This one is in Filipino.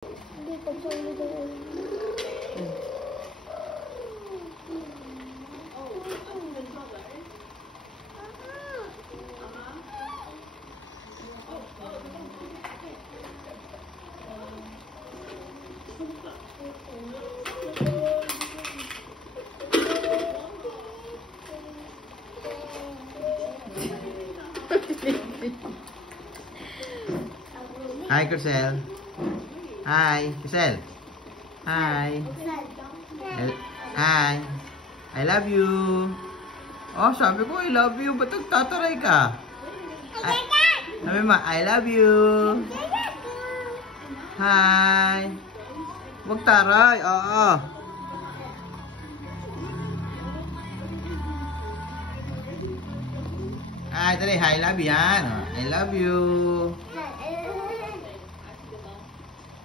Hindi ko sa'yo doon. Hi, Crysel. Hi, Crysel. Hi. Hi. I love you. Oh, sabi ko, I love you. Ba't nagtataray ka? Sabi mo, I love you. Hi. Huwag taray. Oo. Ay, dali. Hi, love you yan. I love you.